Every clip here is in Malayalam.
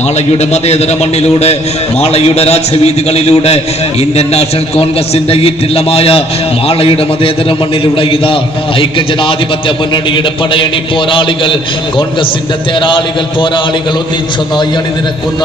മാളയുടെ മതേതര മണ്ണിലൂടെ, മാളയുടെ രാജവീതികളിലൂടെ ഇന്ത്യൻ നാഷണൽ കോൺഗ്രസിന്റെ ഈറ്റില്ലമായ മാളയുടെ മതേതര മണ്ണിലൂടെ ഇതാ ഐക്യജനാധിപത്യ മുന്നണിയുടെ പടയണി പോരാളികൾ, കോൺഗ്രസിന്റെ തേരാളികൾ, പോരാളികൾ ഒന്നിച്ചൊന്നായി അണിനിരക്കുന്ന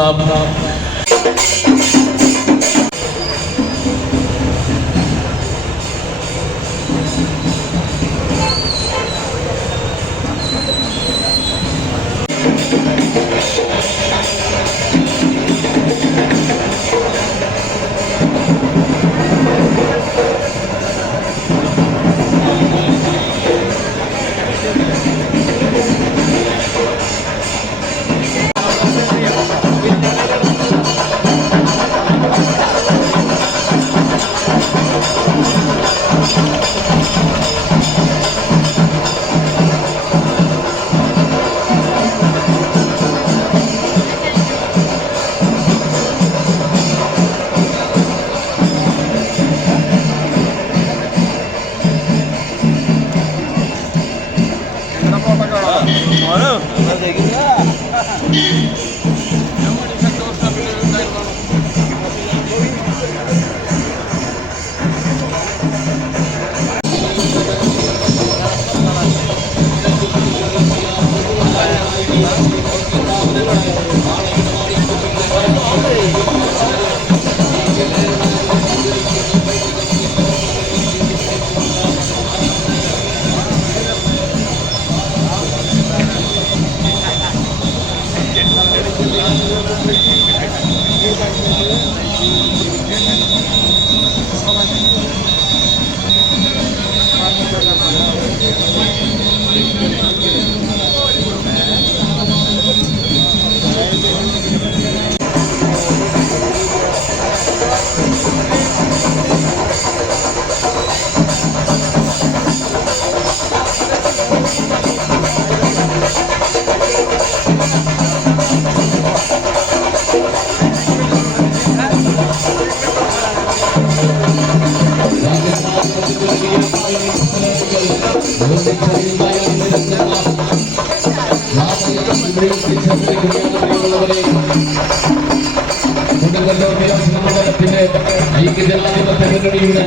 ഐക്യജനാധിപത്യ മുന്നണിയുടെ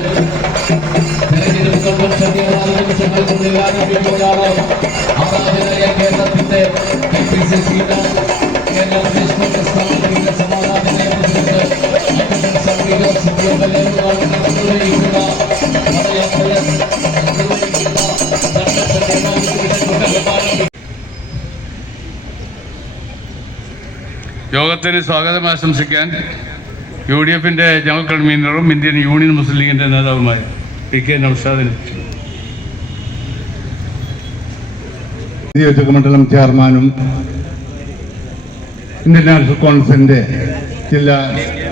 തെരഞ്ഞെടുപ്പ് കൺവെൻഷന്റെ ആരാധനായ കേരളത്തിന്റെ KPCC കേരള പ്രദേശ് കോൺഗ്രസ് കമ്മിറ്റിയുടെ സമാധാന യോഗത്തിന് സ്വാഗതം ആശംസിക്കാൻ UDF-ന്റെ ജനറൽ കൺവീനറും ഇന്ത്യൻ യൂണിയൻ മുസ്ലിം ലീഗിന്റെ നേതാവുമായ PK നൗഷാദിനെ നിയോജകമണ്ഡലം ചെയർമാനും ഇന്ത്യൻ നാഷണൽ കോൺഗ്രസിന്റെ ജില്ലാ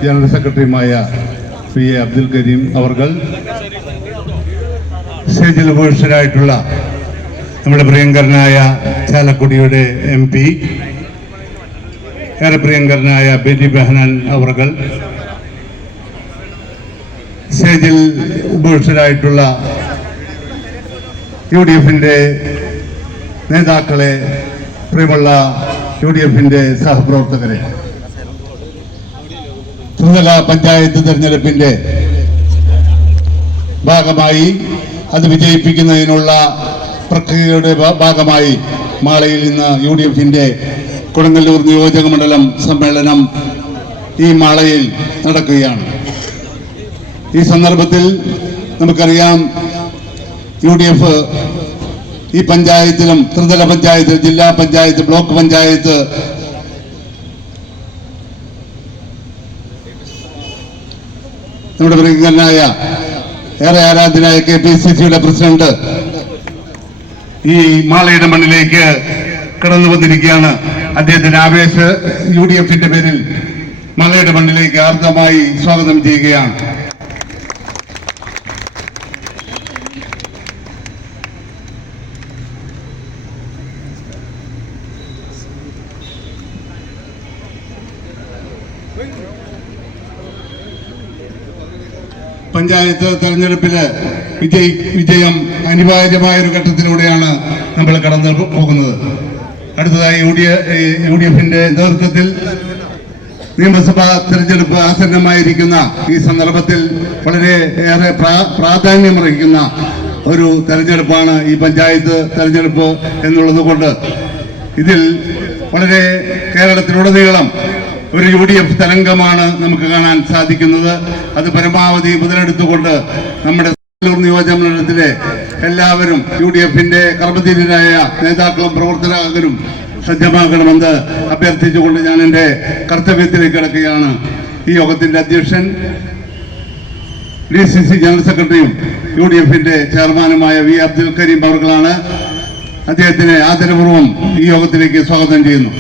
ജനറൽ സെക്രട്ടറിയുമായ PA അബ്ദുൽ കരീം അവർകൾ, സ്റ്റേജിൽ ഉപവിഷ്ടരായിട്ടുള്ള നമ്മുടെ പ്രിയങ്കരനായ ചാലക്കുടിയുടെ MP ഏറെ പ്രിയങ്കരനായ ബേബി ബെഹനാൻ അവർകൾ, സ്റ്റേജിൽ ഉപവിഷ്ടരായിട്ടുള്ള UDF-ന്റെ നേതാക്കളെ, പ്രിയമുള്ള UDF-ന്റെ സഹപ്രവർത്തകരെ, ത്രിതല പഞ്ചായത്ത് തെരഞ്ഞെടുപ്പിന്റെ ഭാഗമായി അത് വിജയിപ്പിക്കുന്നതിനുള്ള പ്രക്രിയയുടെ ഭാഗമായി മാളയിൽ ഇന്ന് UDF-ന്റെ കൊടുങ്ങല്ലൂർ നിയോജക മണ്ഡലം സമ്മേളനം ഈ മാളയിൽ നടക്കുകയാണ്. ഈ സന്ദർഭത്തിൽ നമുക്കറിയാം UDF ഈ പഞ്ചായത്തിലും ത്രിതല പഞ്ചായത്തിൽ, ജില്ലാ പഞ്ചായത്ത്, ബ്ലോക്ക് പഞ്ചായത്ത്, നമ്മുടെ പ്രിയങ്കരനായ ഏറെ ആരാധനായ KPCC-യുടെ പ്രസിഡന്റ് ഈ മാളയുടെ മണ്ണിലേക്ക് കടന്നു വന്നിരിക്കുകയാണ്. അദ്ദേഹത്തിന്റെ ആവേശ UDF-ന്റെ പേരിൽ മാളയുടെ മണ്ണിലേക്ക് ആർദ്രമായി സ്വാഗതം ചെയ്യുകയാണ്. പഞ്ചായത്ത് തെരഞ്ഞെടുപ്പില് വിജയം അനിവാര്യമായ ഒരു ഘട്ടത്തിലൂടെയാണ് നമ്മൾ കടന്നു പോകുന്നത്. അടുത്തതായി UDF-ന്റെ നേതൃത്വത്തിൽ നിയമസഭാ തെരഞ്ഞെടുപ്പ് ആസന്നമായിരിക്കുന്ന ഈ സന്ദർഭത്തിൽ വളരെ ഏറെ പ്രാധാന്യമർഹിക്കുന്ന ഒരു തെരഞ്ഞെടുപ്പാണ് ഈ പഞ്ചായത്ത് തെരഞ്ഞെടുപ്പ് എന്നുള്ളത് കൊണ്ട് ഇതിൽ വളരെ കേരളത്തിലുടനീളം ഒരു UDF തരംഗമാണ് നമുക്ക് കാണാൻ സാധിക്കുന്നത്. അത് പരമാവധി മുതലെടുത്തുകൊണ്ട് നമ്മുടെ നിയോജകമണ്ഡലത്തിലെ എല്ലാവരും UDF-ന്റെ കർമ്മധീരരായ നേതാക്കളും പ്രവർത്തകരും സജ്ജമാക്കണമെന്ന് അഭ്യർത്ഥിച്ചുകൊണ്ട് ഞാൻ എൻ്റെ കർത്തവ്യത്തിലേക്ക് കിടക്കുകയാണ്. ഈ യോഗത്തിന്റെ അധ്യക്ഷൻ DCC ജനറൽ സെക്രട്ടറിയും UDF-ന്റെ ചെയർമാനുമായ V. അബ്ദുൽ കരീം അവർകളാണ്. അദ്ദേഹത്തിനെ ആദരപൂർവ്വം ഈ യോഗത്തിലേക്ക് സ്വാഗതം ചെയ്യുന്നു.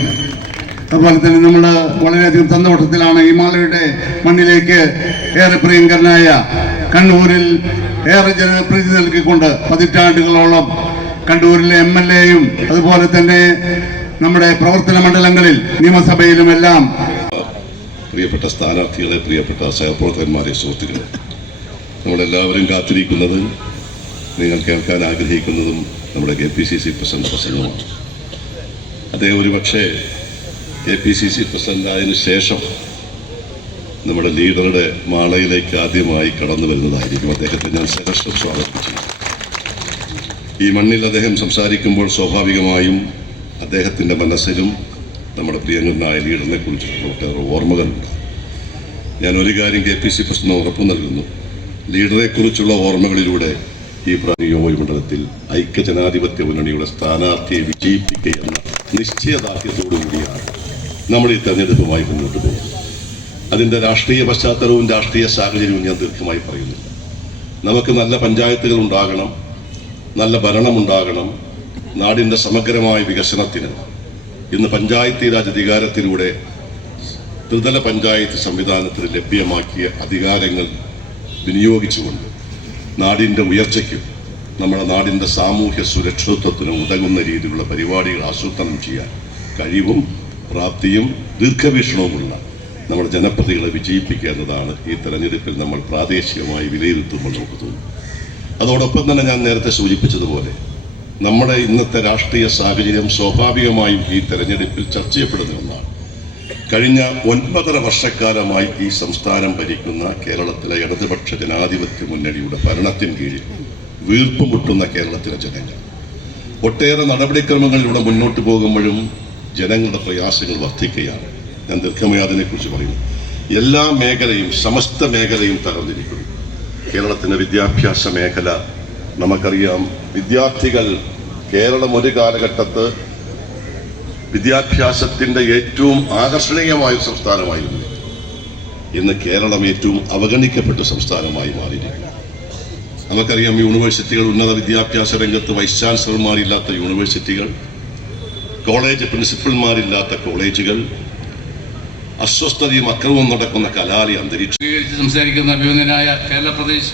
അതുപോലെ തന്നെ നമ്മൾ വളരെയധികം സന്തോഷത്തിലാണ് ഈ മാളയുടെ മണ്ണിലേക്ക് ഏറെ പ്രിയങ്കരനായ കണ്ണൂരിൽ ഏറെ ജനപ്രീതി നൽകിക്കൊണ്ട് പതിറ്റാണ്ടുകളോളം കണ്ണൂരിലെ MLA-യും അതുപോലെ തന്നെ നമ്മുടെ പ്രവർത്തന മണ്ഡലങ്ങളിൽ നിയമസഭയിലുമെല്ലാം. പ്രിയപ്പെട്ട സ്ഥാനാർത്ഥികളെ, പ്രിയപ്പെട്ട സഹപ്രവർത്തകന്മാരെ, സുഹൃത്തുക്കളെ, നമ്മളെല്ലാവരും കാത്തിരിക്കുന്നത്, നിങ്ങൾ കേൾക്കാൻ ആഗ്രഹിക്കുന്നതും നമ്മുടെ KPCC പ്രസിഡന്റ് പ്രസംഗമാണ്. അദ്ദേഹം ഒരുപക്ഷെ KPCC പ്രസിഡന്റ് ആയതിനു ശേഷം നമ്മുടെ ലീഡറുടെ മാളയിലേക്ക് ആദ്യമായി കടന്നു വരുന്നതായിരിക്കും. അദ്ദേഹത്തെ ഞാൻ സഹർഷം സ്വാഗതം ചെയ്യും. ഈ മണ്ണിൽ അദ്ദേഹം സംസാരിക്കുമ്പോൾ സ്വാഭാവികമായും അദ്ദേഹത്തിൻ്റെ മനസ്സിലും നമ്മുടെ പ്രിയങ്കരനായ ലീഡറിനെ കുറിച്ചുള്ള ഒട്ടേറെ ഓർമ്മകളുണ്ട്. ഞാൻ ഒരു കാര്യം KPCC പ്രസിഡന്റ് ഉറപ്പു നൽകുന്നു, ലീഡറെ കുറിച്ചുള്ള ഓർമ്മകളിലൂടെ ഈ നിയോജകമണ്ഡലത്തിൽ ഐക്യജനാധിപത്യ മുന്നണിയുടെ സ്ഥാനാർത്ഥിയെ വിജയിപ്പിക്കുക എന്ന നിശ്ചയദാർഢ്യത്തോടുകൂടിയാണ് നമ്മൾ ഈ തെരഞ്ഞെടുപ്പുമായി മുന്നോട്ട് പോകുന്നത്. അതിൻ്റെ രാഷ്ട്രീയ പശ്ചാത്തലവും രാഷ്ട്രീയ സാഹചര്യവും ഞാൻ ദീർഘമായി പറയുന്നു. നമുക്ക് നല്ല പഞ്ചായത്തുകൾ ഉണ്ടാകണം, നല്ല ഭരണമുണ്ടാകണം. നാടിൻ്റെ സമഗ്രമായ വികസനത്തിന് ഇന്ന് പഞ്ചായത്തി രാജ് അധികാരത്തിലൂടെ ത്രിതല പഞ്ചായത്ത് സംവിധാനത്തിന് ലഭ്യമാക്കിയ അധികാരങ്ങൾ വിനിയോഗിച്ചുകൊണ്ട് നാടിൻ്റെ ഉയർച്ചയ്ക്കും നമ്മുടെ നാടിൻ്റെ സാമൂഹ്യ സുരക്ഷിതത്വത്തിനും ഉതകുന്ന രീതിയിലുള്ള പരിപാടികൾ ആസൂത്രണം ചെയ്യാൻ കഴിവും പ്രാപ്തിയും ദീർഘവീക്ഷണവുമുള്ള നമ്മുടെ ജനപ്രതികളെ വിജയിപ്പിക്കുക എന്നതാണ് ഈ തെരഞ്ഞെടുപ്പിൽ നമ്മൾ പ്രാദേശികമായി വിലയിരുത്തുമ്പോൾ നമുക്ക് തോന്നുന്നു. അതോടൊപ്പം തന്നെ ഞാൻ നേരത്തെ സൂചിപ്പിച്ചതുപോലെ നമ്മുടെ ഇന്നത്തെ രാഷ്ട്രീയ സാഹചര്യം സ്വാഭാവികമായും ഈ തെരഞ്ഞെടുപ്പിൽ ചർച്ച ചെയ്യപ്പെടുന്ന ഒന്നാണ്. കഴിഞ്ഞ 9.5 വർഷക്കാലമായി ഈ സംസ്ഥാനം ഭരിക്കുന്ന കേരളത്തിലെ ഇടതുപക്ഷ ജനാധിപത്യ മുന്നണിയുടെ ഭരണത്തിന് കീഴിൽ വീർപ്പുമുട്ടുന്ന കേരളത്തിലെ ജനങ്ങൾ ഒട്ടേറെ നടപടിക്രമങ്ങളിലൂടെ മുന്നോട്ട് പോകുമ്പോഴും ജനങ്ങളുടെ പ്രയാസങ്ങൾ വർദ്ധിക്കുകയാണ്. ഞാൻ ദീർഘമായി അതിനെക്കുറിച്ച് പറയുന്നു. എല്ലാ മേഖലയും, സമസ്ത മേഖലയും തകർന്നിരിക്കുന്നു. കേരളത്തിൻ്റെ വിദ്യാഭ്യാസ മേഖല നമുക്കറിയാം. വിദ്യാർത്ഥികൾ, കേരളം ഒരു കാലഘട്ടത്ത് വിദ്യാഭ്യാസത്തിൻ്റെ ഏറ്റവും ആകർഷണീയമായ സംസ്ഥാനമായിരുന്നു. ഇന്ന് കേരളം ഏറ്റവും അവഗണിക്കപ്പെട്ട സംസ്ഥാനമായി മാറിയിരിക്കുന്നു. നമുക്കറിയാം, യൂണിവേഴ്സിറ്റികൾ, ഉന്നത വിദ്യാഭ്യാസ രംഗത്ത് വൈസ് ചാൻസലർമാരില്ലാത്ത യൂണിവേഴ്സിറ്റികൾ, കോളേജ് പ്രിൻസിപ്പൽമാരില്ലാത്ത കോളേജുകൾ, അസ്വസ്ഥതയും അക്രമവും നടക്കുന്ന കലാലയ അന്തരീക്ഷം. സംസാരിക്കുന്ന അഭിനന്ദനായ കേരള പ്രദേശ്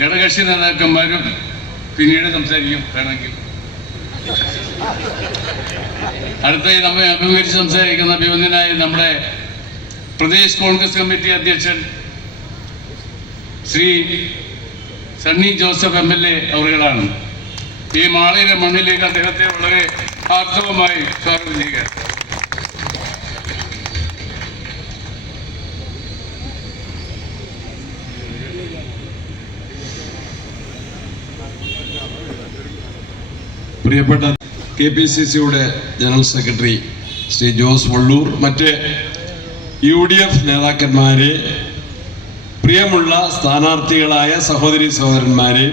ഘടകകക്ഷി നേതാക്കന്മാരും പിന്നീട് സംസാരിക്കും വേണമെങ്കിൽ. അടുത്തായി നമ്മെ അഭിമുഖീകരിച്ച് സംസാരിക്കുന്ന അഭിനന്ദനായ നമ്മുടെ പ്രദേശ് കോൺഗ്രസ് കമ്മിറ്റി അധ്യക്ഷൻ ശ്രീ സണ്ണി ജോസഫ് MLA അവരുകളാണ്. ഈ മാളയിലെ മണ്ണിലേക്ക് അദ്ദേഹത്തെ വളരെ ആർദ്രവുമായി സ്വാഗതം ചെയ്യുക. പ്രിയപ്പെട്ട KPCCയുടെ ജനറൽ സെക്രട്ടറി ശ്രീ ജോസ് വള്ളൂർ, മറ്റ് UDF നേതാക്കന്മാരെ, പ്രിയമുള്ള സ്ഥാനാർത്ഥികളായ സഹോദരി സഹോദരന്മാരെ,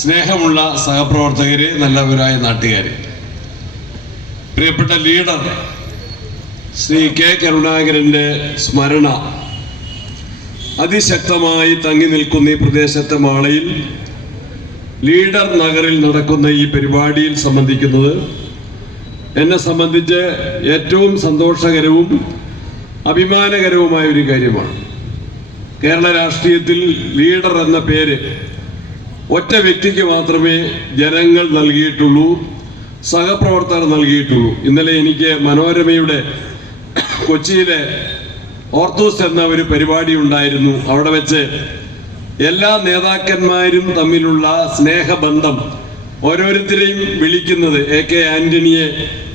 സ്നേഹമുള്ള സഹപ്രവർത്തകരെ, നല്ലവരായ നാട്ടുകാരെ, പ്രിയപ്പെട്ട ലീഡർ ശ്രീ K. കരുണാകരൻ്റെ സ്മരണ അതിശക്തമായി തങ്ങി നിൽക്കുന്ന ഈ പ്രദേശത്തെ മാളയിൽ ലീഡർ നഗറിൽ നടക്കുന്ന ഈ പരിപാടിയിൽ സംബന്ധിക്കുന്നത് എന്നെ സംബന്ധിച്ച് ഏറ്റവും സന്തോഷകരവും അഭിമാനകരവുമായ ഒരു കാര്യമാണ്. കേരള രാഷ്ട്രീയത്തിൽ ലീഡർ എന്ന പേര് ഒറ്റ വ്യക്തിക്ക് മാത്രമേ ജനങ്ങൾ നൽകിയിട്ടുള്ളൂ, സഹപ്രവർത്തകർ നൽകിയിട്ടുള്ളൂ. ഇന്നലെ എനിക്ക് മനോരമയുടെ കൊച്ചിയിലെ ഓർത്തോസ് എന്ന ഒരു പരിപാടി ഉണ്ടായിരുന്നു. അവിടെ വെച്ച് എല്ലാ നേതാക്കന്മാരും തമ്മിലുള്ള സ്നേഹബന്ധം ഓരോരുത്തരെയും വിളിക്കുന്നത്, AK ആന്റണിയെ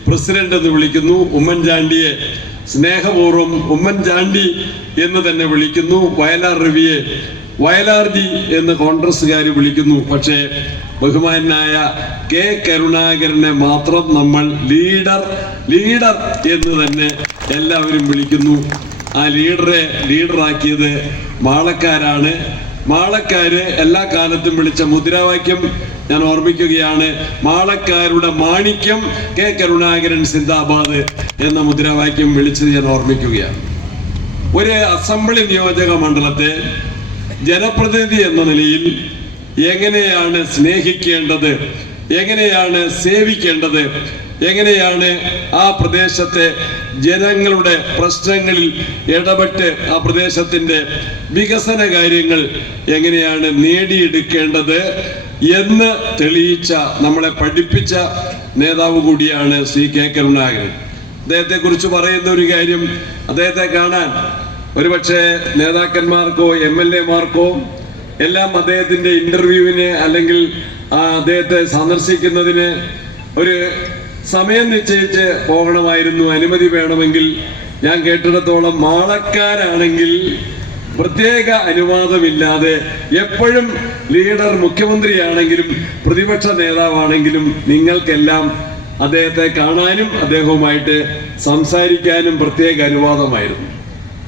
പ്രസിഡന്റ് എന്ന് വിളിക്കുന്നു, ഉമ്മൻചാണ്ടിയെ സ്നേഹപൂർവ്വം ഉമ്മൻചാണ്ടി എന്ന് തന്നെ വിളിക്കുന്നു, വയലാർ രവിയെ വയലാർജി എന്ന് കോൺഗ്രസ്സുകാർ വിളിക്കുന്നു. പക്ഷേ ബഹുമാനായ K കരുണാകരനെ മാത്രം നമ്മൾ ലീഡർ എന്ന് തന്നെ എല്ലാവരും വിളിക്കുന്നു. ആ ലീഡറെ ലീഡറാക്കിയത് മാളക്കാരാണ്. മാളക്കാര് എല്ലാ കാലത്തും വിളിച്ച മുദ്രാവാക്യം ഞാൻ ഓർമ്മിക്കുകയാണ്. മാളക്കാരുടെ മാണിക്യം K കരുണാകരൻ സിന്ദാബാദ് എന്ന മുദ്രാവാക്യം വിളിച്ചത് ഞാൻ ഓർമ്മിക്കുകയാണ്. ഒരു അസംബ്ലി നിയോജക മണ്ഡലത്തെ ജനപ്രതിനിധി എന്ന നിലയിൽ എങ്ങനെയാണ് സ്നേഹിക്കേണ്ടത്, എങ്ങനെയാണ് സേവിക്കേണ്ടത്, എങ്ങനെയാണ് ആ പ്രദേശത്തെ ജനങ്ങളുടെ പ്രശ്നങ്ങളിൽ ഇടപെട്ട് ആ പ്രദേശത്തിൻ്റെ വികസന കാര്യങ്ങൾ എങ്ങനെയാണ് നേടിയെടുക്കേണ്ടത് എന്ന് തെളിയിച്ച, നമ്മളെ പഠിപ്പിച്ച നേതാവ് കൂടിയാണ് ശ്രീ K കരുണാകരൻ. അദ്ദേഹത്തെക്കുറിച്ച് പറയുന്ന ഒരു കാര്യം, അദ്ദേഹത്തെ കാണാൻ ഒരുപക്ഷെ നേതാക്കന്മാർക്കോ MLA-മാർക്കോ എല്ലാം അദ്ദേഹത്തിൻ്റെ ഇന്റർവ്യൂവിന് അല്ലെങ്കിൽ അദ്ദേഹത്തെ സന്ദർശിക്കുന്നതിന് ഒരു സമയം നിശ്ചയിച്ച് പോകണമായിരുന്നു, അനുമതി വേണമെങ്കിൽ. ഞാൻ കേട്ടിടത്തോളം മാളക്കാരാണെങ്കിൽ പ്രത്യേക അനുവാദമില്ലാതെ എപ്പോഴും ലീഡർ മുഖ്യമന്ത്രിയാണെങ്കിലും പ്രതിപക്ഷ നേതാവാണെങ്കിലും നിങ്ങൾക്കെല്ലാം അദ്ദേഹത്തെ കാണാനും അദ്ദേഹവുമായിട്ട് സംസാരിക്കാനും പ്രത്യേക അനുവാദമായിരുന്നു.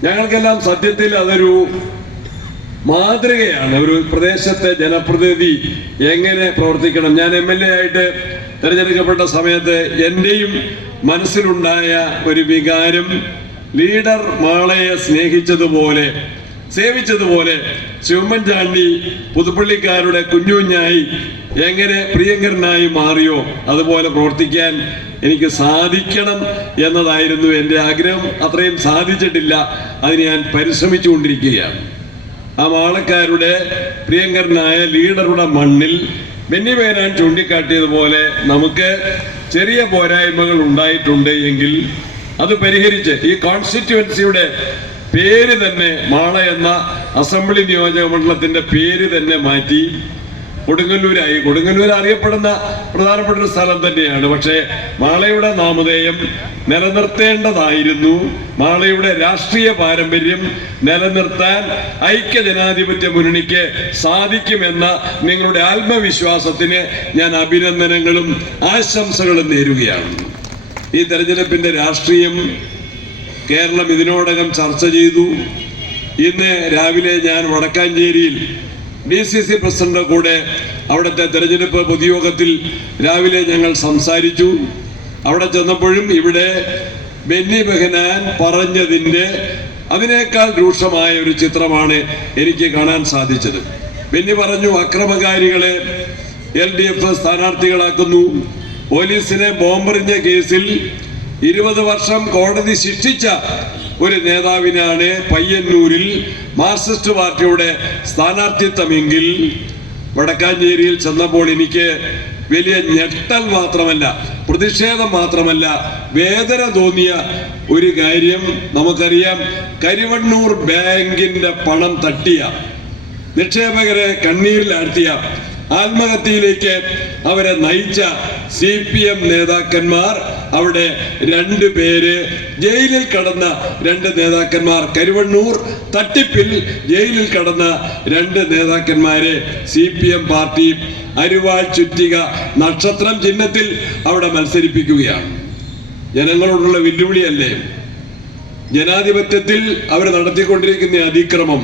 ഞങ്ങൾക്കെല്ലാം സത്യത്തിൽ അതൊരു മാതൃകയാണ്. ഒരു പ്രദേശത്തെ ജനപ്രതിനിധി എങ്ങനെ പ്രവർത്തിക്കണം. ഞാൻ MLA ആയിട്ട് തിരഞ്ഞെടുക്കപ്പെട്ട സമയത്ത് എൻ്റെയും മനസ്സിലുണ്ടായ ഒരു വികാരം, ലീഡർ മാളയെ സ്നേഹിച്ചതുപോലെ സേവിച്ചതുപോലെ ഉമ്മൻചാണ്ടി പുതുപ്പള്ളിക്കാരുടെ കുഞ്ഞുഞ്ഞായി എങ്ങനെ പ്രിയങ്കരനായി മാറിയോ അതുപോലെ പ്രവർത്തിക്കാൻ എനിക്ക് സാധിക്കണം എന്നതായിരുന്നു എൻ്റെ ആഗ്രഹം. അത്രയും സാധിച്ചിട്ടില്ല, അതിന് ഞാൻ പരിശ്രമിച്ചുകൊണ്ടിരിക്കുകയാണ്. ആ മാളക്കാരുടെ പ്രിയങ്കരനായ ലീഡറുടെ മണ്ണിൽ ബെന്നി ബെഹനാൻ ചൂണ്ടിക്കാട്ടിയതുപോലെ നമുക്ക് ചെറിയ പോരായ്മകൾ ഉണ്ടായിട്ടുണ്ട് എങ്കിൽ അത് പരിഹരിച്ച് ഈ കോൺസ്റ്റിറ്റ്യുവൻസിയുടെ പേര് തന്നെ, മാള എന്ന അസംബ്ലി നിയോജക മണ്ഡലത്തിന്റെ പേര് തന്നെ മാറ്റി കൊടുങ്ങല്ലൂരായി. കൊടുങ്ങല്ലൂർ അറിയപ്പെടുന്ന പ്രധാനപ്പെട്ട ഒരു സ്ഥലം തന്നെയാണ്. പക്ഷേ മാളയുടെ നാമധേയം നിലനിർത്തേണ്ടതായിരുന്നു. മാളയുടെ രാഷ്ട്രീയ പാരമ്പര്യം നിലനിർത്താൻ ഐക്യജനാധിപത്യ മുന്നണിക്ക് സാധിക്കുമെന്ന നിങ്ങളുടെ ആത്മവിശ്വാസത്തിന് ഞാൻ അഭിനന്ദനങ്ങളും ആശംസകളും നേരുകയാണ്. ഈ തെരഞ്ഞെടുപ്പിന്റെ രാഷ്ട്രീയം കേരളം ഇതിനോടകം ചർച്ച ചെയ്തു. ഇന്ന് രാവിലെ ഞാൻ വടക്കാഞ്ചേരിയിൽ DCC പ്രസിഡന്റ് കൂടെ അവിടുത്തെ തെരഞ്ഞെടുപ്പ് പൊതുയോഗത്തിൽ രാവിലെ ഞങ്ങൾ സംസാരിച്ചു. അവിടെ ചെന്നപ്പോഴും ഇവിടെ ബെന്നി ബെഹനാൻ പറഞ്ഞതിൻ്റെ അതിനേക്കാൾ രൂക്ഷമായ ഒരു ചിത്രമാണ് എനിക്ക് കാണാൻ സാധിച്ചത്. ബെന്നി പറഞ്ഞു, അക്രമകാരികളെ LDF സ്ഥാനാർത്ഥികളാക്കുന്നു. പോലീസിനെ ബോംബെറിഞ്ഞ കേസിൽ 20 വർഷം കോടതി ശിക്ഷിച്ച ഒരു നേതാവിനാണ് പയ്യന്നൂരിൽ മാർക്സിസ്റ്റ് പാർട്ടിയുടെ സ്ഥാനാർത്ഥിത്വമെങ്കിൽ വടക്കാഞ്ചേരിയിൽ ചെന്നപ്പോൾ എനിക്ക് വലിയ ഞെട്ടൽ മാത്രമല്ല, പ്രതിഷേധം മാത്രമല്ല, വേദന തോന്നിയ ഒരു കാര്യം. നമുക്കറിയാം, കരിവണ്ണൂർ ബാങ്കിന്റെ പണം തട്ടിയ, നിക്ഷേപകരെ കണ്ണീരിലാഴ്ത്തിയ, ആത്മഹത്യയിലേക്ക് അവരെ നയിച്ച CPM നേതാക്കന്മാർ, അവിടെ 2 പേര് ജയിലിൽ കടന്ന 2 നേതാക്കന്മാർ, കരിവണ്ണൂർ തട്ടിപ്പിൽ ജയിലിൽ കടന്ന 2 നേതാക്കന്മാരെ CPM പാർട്ടി അരിവാൾ ചുറ്റിക നക്ഷത്രം ചിഹ്നത്തിൽ അവിടെ മത്സരിപ്പിക്കുകയാണ്. ജനങ്ങളോടുള്ള വെല്ലുവിളിയല്ലേ? ജനാധിപത്യത്തിൽ അവർ നടത്തിക്കൊണ്ടിരിക്കുന്ന അതിക്രമം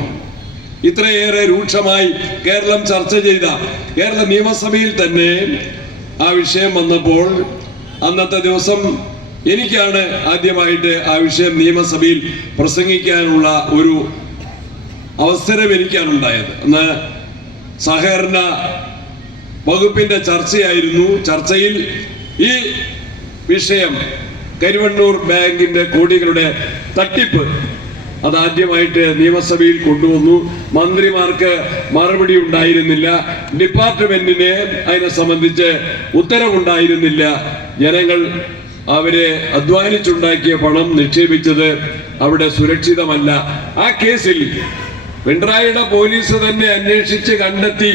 ഇത്രയേറെ രൂക്ഷമായി കേരളം ചർച്ച ചെയ്ത കേരള നിയമസഭയിൽ തന്നെ ആ വിഷയം വന്നപ്പോൾ അന്നത്തെ ദിവസം എനിക്കാണ് ആദ്യമായിട്ട് ആ വിഷയം നിയമസഭയിൽ പ്രസംഗിക്കാനുള്ള ഒരു അവസരം എനിക്കാണുണ്ടായത്. അന്ന് സഹകരണ വകുപ്പിന്റെ ചർച്ചയായിരുന്നു. ചർച്ചയിൽ ഈ വിഷയം കരിവണ്ണൂർ ബാങ്കിന്റെ കോടികളുടെ തട്ടിപ്പ് അതാദ്യമായിട്ട് നിയമസഭയിൽ കൊണ്ടുവന്നു. മന്ത്രിമാർക്ക് മറുപടി ഉണ്ടായിരുന്നില്ല, ഡിപ്പാർട്ട്മെന്റിന് അതിനെ സംബന്ധിച്ച് ഉത്തരവുണ്ടായിരുന്നില്ല. ജനങ്ങൾ അവരെ അധ്വാനിച്ചുണ്ടാക്കിയ പണം നിക്ഷേപിച്ചത് അവിടെ സുരക്ഷിതമല്ല. ആ കേസിൽ പിണറായിയുടെ പോലീസ് തന്നെ അന്വേഷിച്ച് കണ്ടെത്തി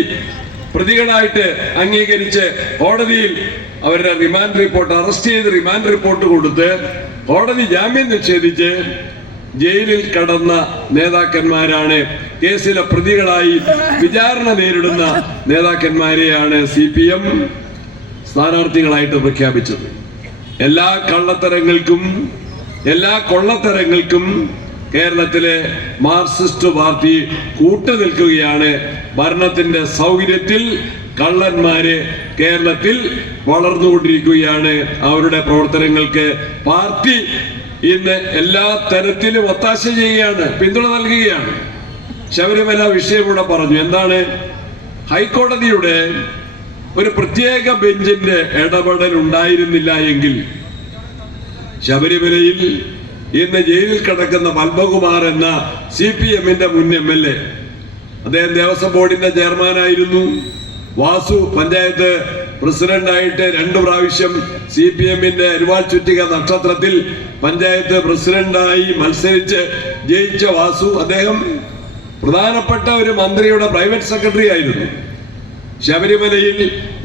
പ്രതികളായിട്ട് അംഗീകരിച്ച് കോടതിയിൽ അവരുടെ റിമാൻഡ് റിപ്പോർട്ട്, അറസ്റ്റ് ചെയ്ത് റിമാൻഡ് റിപ്പോർട്ട് കൊടുത്ത് കോടതി ജാമ്യം നിഷേധിച്ച് ജയിലിൽ കടന്ന നേതാക്കന്മാരാണ്. കേസിലെ പ്രതികളായി വിചാരണ നേരിടുന്ന നേതാക്കന്മാരെയാണ് CPM സ്ഥാനാർത്ഥികളായിട്ട് പ്രഖ്യാപിച്ചത്. എല്ലാ കള്ളത്തരങ്ങൾക്കും എല്ലാ കൊള്ളത്തരങ്ങൾക്കും കേരളത്തിലെ മാർക്സിസ്റ്റ് പാർട്ടി കൂട്ടുനിൽക്കുകയാണ്. ഭരണത്തിന്റെ സൗകര്യത്തിൽ കള്ളന്മാര് കേരളത്തിൽ വളർന്നുകൊണ്ടിരിക്കുകയാണ്. അവരുടെ പ്രവർത്തനങ്ങൾക്ക് പാർട്ടി ഇന്ന് എല്ലാ തരത്തിലും ഒത്താശ ചെയ്യുകയാണ്, പിന്തുണ നൽകുകയാണ്. ശബരിമല വിഷയം ഇവിടെ പറഞ്ഞു. എന്താണ്? ഹൈക്കോടതിയുടെ ഒരു പ്രത്യേക ബെഞ്ചിന്റെ ഇടപെടൽ ഉണ്ടായിരുന്നില്ല എങ്കിൽ ശബരിമലയിൽ ഇന്ന് ജയിലിൽ കിടക്കുന്ന പത്മകുമാർ എന്ന CPM-ന്റെ മുൻ MLA, അദ്ദേഹം ദേവസ്വം ബോർഡിന്റെ ചെയർമാനായിരുന്നു. വാസു പഞ്ചായത്ത് പ്രസിഡന്റായിട്ട് 2 പ്രാവശ്യം CPM-ന്റെ അരിവാൾ ചുറ്റിക നക്ഷത്രത്തിൽ പഞ്ചായത്ത് പ്രസിഡന്റായി മത്സരിച്ച് ജയിച്ച വാസു, അദ്ദേഹം പ്രധാനപ്പെട്ട ഒരു മന്ത്രിയുടെ പ്രൈവറ്റ് സെക്രട്ടറി ആയിരുന്നു. ശബരിമലയിൽ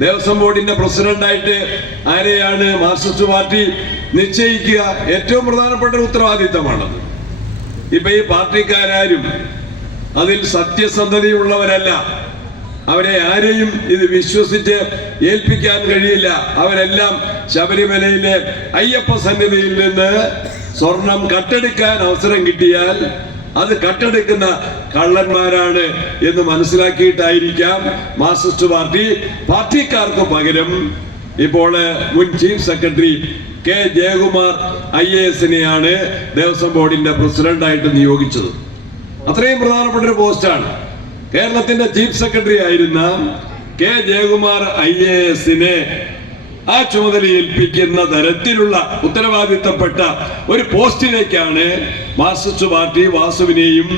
ദേവസ്വം ബോർഡിന്റെ പ്രസിഡന്റായിട്ട് ആരെയാണ് മാർക്സിസ്റ്റ് പാർട്ടി നിശ്ചയിക്കുക? ഏറ്റവും പ്രധാനപ്പെട്ട ഒരു ഉത്തരവാദിത്തമാണത്. ഇപ്പൊ ഈ പാർട്ടിക്കാരും അതിൽ സത്യസന്ധതയുള്ളവരല്ല. അവരെ ആരെയും ഇത് വിശ്വസിച്ച് ഏൽപ്പിക്കാൻ കഴിയില്ല. അവരെല്ലാം ശബരിമലയിലെ അയ്യപ്പ സന്നിധിയിൽ നിന്ന് സ്വർണം കട്ടെടുക്കാൻ അവസരം കിട്ടിയാൽ അത് കട്ടെടുക്കുന്ന കള്ളന്മാരാണ് എന്ന് മനസ്സിലാക്കിയിട്ടായിരിക്കാം മാർക്സിസ്റ്റ് പാർട്ടി പാർട്ടിക്കാർക്ക് പകരം ഇപ്പോൾ മുൻ ചീഫ് സെക്രട്ടറി K. ജയകുമാർ IAS-നെയാണ് ദേവസ്വം ബോർഡിന്റെ പ്രസിഡന്റായിട്ട് നിയോഗിച്ചത്. അത്രയും പ്രധാനപ്പെട്ട ഒരു പോസ്റ്റാണ്. കേരളത്തിന്റെ ചീഫ് സെക്രട്ടറി ആയിരുന്ന K. ജയകുമാർ IAS-നെ ആ ചുമതല ഏൽപ്പിക്കുന്ന തരത്തിലുള്ള ഉത്തരവാദിത്തപ്പെട്ട ഒരു പോസ്റ്റിലേക്കാണ് മാർക്സിസ്റ്റ് പാർട്ടി വാസുവിനെയും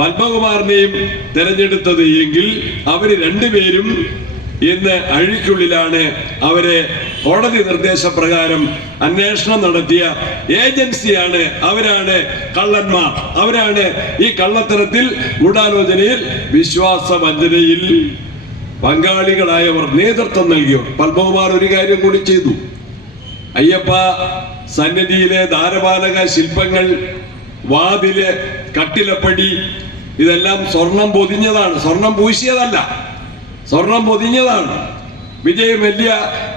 പത്മകുമാറിനെയും തെരഞ്ഞെടുത്തത് എങ്കിൽ അവര് രണ്ടുപേരും ഇന്ന് അഴിക്കുള്ളിലാണ്. അവരെ കോടതി നിർദ്ദേശപ്രകാരം അന്വേഷണം നടത്തിയ ഏജൻസിയാണ്. അവരാണ് കള്ളന്മാർ. അവരാണ് ഈ കള്ളത്തരത്തിൽ ഗൂഢാലോചനയിൽ വിശ്വാസവഞ്ചനയിൽ പങ്കാളികളായവർ, നേതൃത്വം നൽകിയവർ. പത്മകുമാർ ഒരു കാര്യം കൂടി ചെയ്തു. അയ്യപ്പ സന്നിധിയിലെ ദ്വാരപാലക ശില്പങ്ങൾ, വാതില്, കട്ടിലപ്പടി ഇതെല്ലാം സ്വർണം പൊതിഞ്ഞതാണ്, സ്വർണം പൂശിയതല്ല, സ്വർണം പൊതിഞ്ഞതാണ്. വിജയ് മല്യ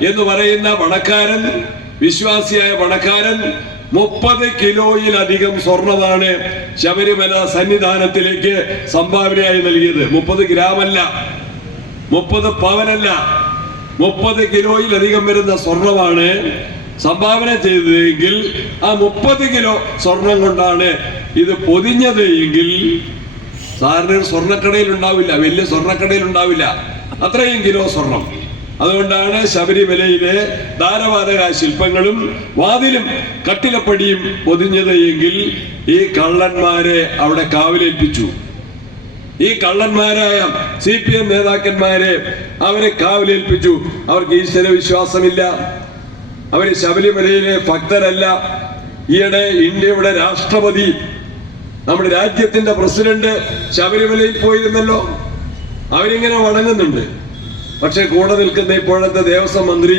എന്ന് പറയുന്ന പണക്കാരൻ, വിശ്വാസിയായ പണക്കാരൻ 30 കിലോയിലധികം സ്വർണമാണ് ശബരിമല സന്നിധാനത്തിലേക്ക് സംഭാവനയായി നൽകിയത്. 30 ഗ്രാമല്ല, 30 പവനല്ല, 30 കിലോയിലധികം വരുന്ന സ്വർണമാണ് സംഭാവന ചെയ്തതെങ്കിൽ ആ 30 കിലോ സ്വർണം കൊണ്ടാണ് ഇത് പൊതിഞ്ഞത് എങ്കിൽ സാറിന് സ്വർണ്ണക്കടയിൽ ഉണ്ടാവില്ല, വലിയ സ്വർണ്ണക്കടയിൽ ഉണ്ടാവില്ല അത്രയും കിലോ സ്വർണം. അതുകൊണ്ടാണ് ശബരിമലയിലെ ദ്വാരപാലക ശില്പങ്ങളും വാതിലും കട്ടിലപ്പടിയും പൊതിഞ്ഞത് എങ്കിൽ ഈ കള്ളന്മാരെ അവിടെ കാവലേൽപ്പിച്ചു. ഈ കള്ളന്മാരായ CPM നേതാക്കന്മാരെ അവരെ കാവലേൽപ്പിച്ചു. അവർക്ക് ഈശ്വര വിശ്വാസമില്ല, അവര് ശബരിമലയിലെ ഭക്തരല്ല. ഈയിടെ ഇന്ത്യയുടെ രാഷ്ട്രപതി, നമ്മുടെ രാജ്യത്തിന്റെ പ്രസിഡന്റ് ശബരിമലയിൽ പോയിരുന്നല്ലോ. അവരിങ്ങനെ വണങ്ങുന്നുണ്ട്. പക്ഷെ കൂടെ നിൽക്കുന്ന ഇപ്പോഴത്തെ ദേവസ്വം മന്ത്രി